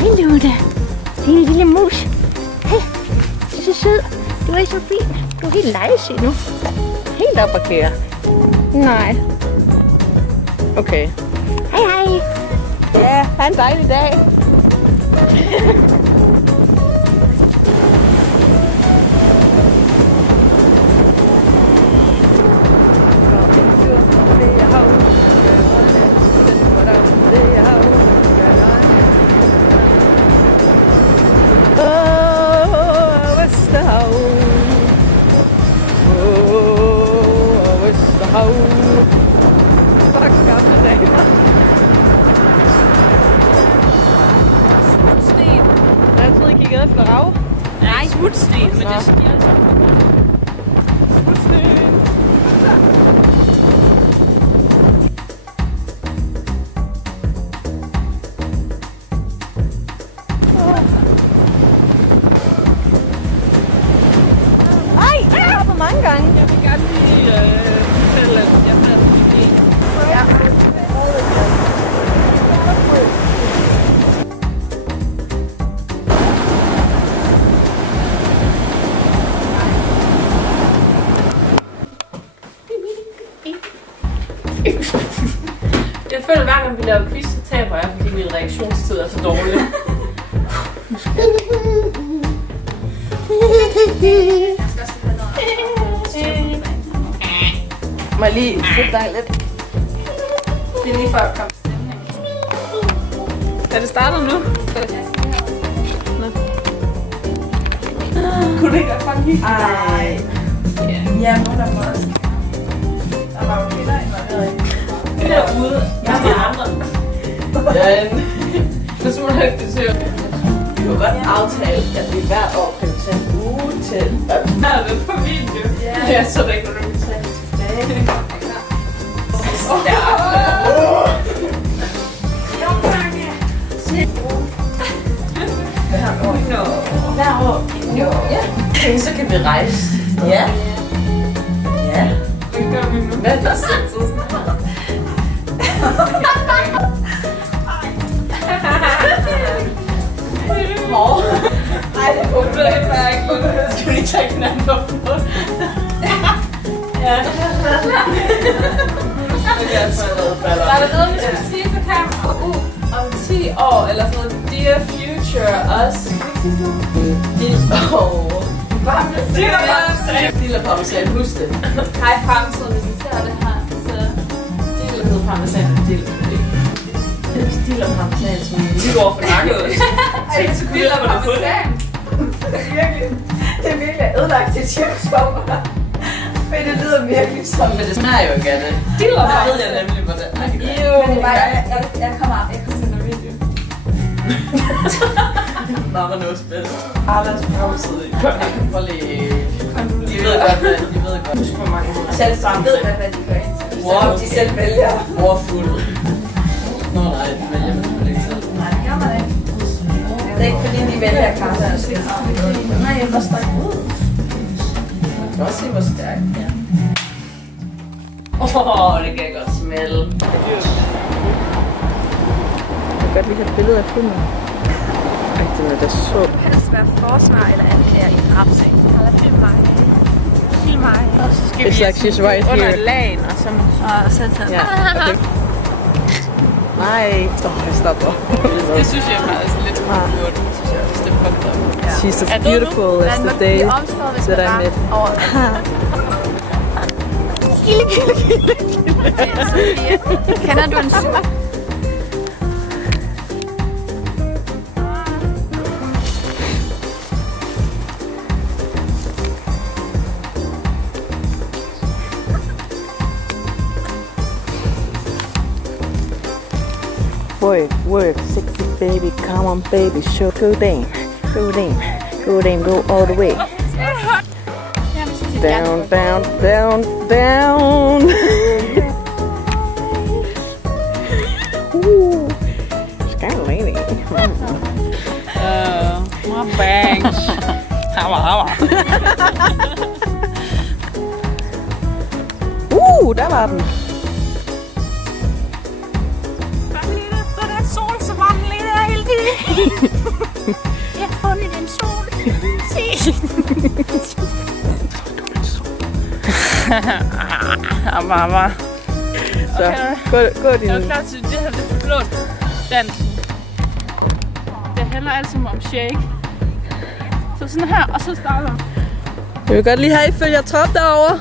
Hej Luda. Det er en lille mus. Hej. Du er så sød. Du er så fin. Du er helt lejse nu. Helt op og køre. Nej. Okay. Hej hej. Ja, ha' en dejlig dag. Nej, smutsten, men det siger altså. Smutsten. Ej, jeg har hoppet mange gange. Jeg vil gerne lige fortælle, at jeg har en idé. Ja. Jeg føler, hver gang vi laver quiz, så taber jeg, fordi min reaktionstid er så dårlig. Må jeg lige sætte dig lidt? Det er lige før, kom. Er det startet nu? Kunne det ikke være fucking hyggeligt? Ej. Ja, nogen der må også. Der var jo kvinder involveret i det. Derude, jeg har de andre. Ja, det tror jeg ikke, det ser. Vi kunne godt aftale, at vi hvert år kan tage en uge til. Ja, det er på video. Ja, så det ikke kan du tage tilbage. Hver år. Ja. Så kan vi rejse. Ja. Ja. Det gør vi nu. Hvad er det så snart? Ej, det er godt. Det er bare ikke godt. Skal vi lige tage hinanden på noget? Ja. Var der noget, vi skulle sige til kameraet? Om 10 år, eller sådan noget, Dear Future Us. Diller parmesan, husk det. Hej fremtiden, hvis I ser det her, så Diller hed parmesan, diller. Diller parmesan, som en De går for nakket. Diller parmesan. Det er virkelig ødelagt til chips for mig. Men det lyder virkelig som, men det smager jo ikke af det. Diller Det parmesan. ved jeg nemlig, hvor det er. Men det var, jeg kommer sende en video. Mamma knows best. Arlands fremtid. Prøv lige. De ved godt, hvad de ved godt. Husk, hvor mange Selv sammen ved man, hvad de gør indtil. Wow. De selv vælger. morfuld. Nå nej, det vælger man selvfølgelig ikke selv. Nej, det gør man ikke. Det er ikke fordi, de vælger kaffe. Nej, jeg var stærk ud. Man kan også se, hvor stærkt det er. Det kan jeg godt smelle. Jeg kan godt lige have et billede af hunden. Ej, det er da så. Du kan helst være forsvar eller anklager i en drabsag. Eller film mig. Film mig. Og så skal It's like she's right under here. et lagen, og så sætte sig. Ja, okay. Nej, jeg stopper. Det synes jeg faktisk er lidt uhyrt. Synes jeg også, det er fucked up. She's as beautiful as the day that I met. Kender du en syg? Work, sexy baby, come on baby, show, go down, go all the way. Down, down, down, down. Ooh, it's kind of leaning. My bangs. Der var den. Sol, så var den lidt af hele tiden. Jeg har fundet en sol. Se. Amma. Så, gå din... Jeg er klar til det her, det er flot dansen. Det handler altid om shake. Så sådan her, og så starter. Jeg vil godt lige have, I følger trop derovre.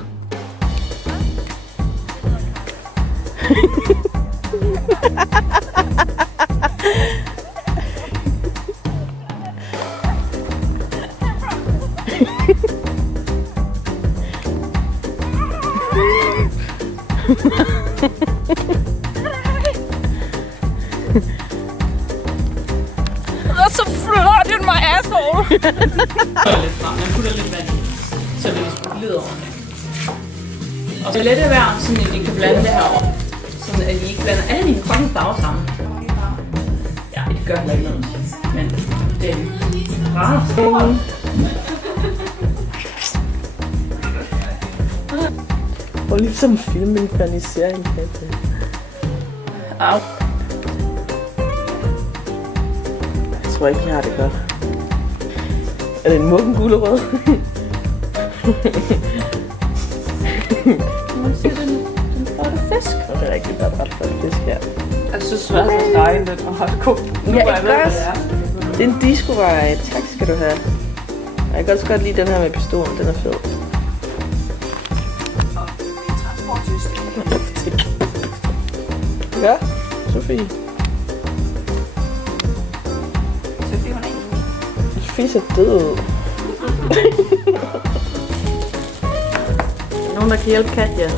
That's so flot in my asshole. Lidt frem, man putter lidt vand i, så det glider ordentligt. Og så lette vejr, sådan at I kan blande det herovre. Sådan at I ikke blander alle dine grønne farver sammen. Ja, det gør heller ikke noget. Men det er rart. Og ligesom filme en fernisering. Au. Jeg tror ikke, jeg har det godt. Er det en muggengulerød? Man siger, den flotte fisk. Og det er rigtigt, der er ret flot fisk her. Jeg synes, det er svært at regne den og have god. Ja, ikke også? Det er en disco-vej. Tak skal du have. Jeg kan også godt lide den her med pistolen. Den er fed. Ja, Sofie. Sofie, hun er enig. Sofie ser død ud. Nogen, der kan hjælpe Katja. Nej,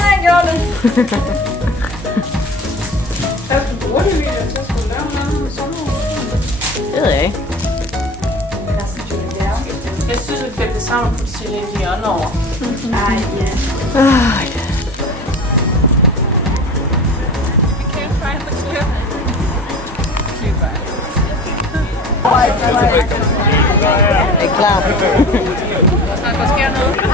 jeg gjorde det. Jeg skal bruge det video, så skal du lave noget med sommerhus. Det ved jeg ikke. Jeg synes, vi fik det sammen på Celine Dion over. Ej, ja. We can't find the clip. Er I klar? Der sker noget.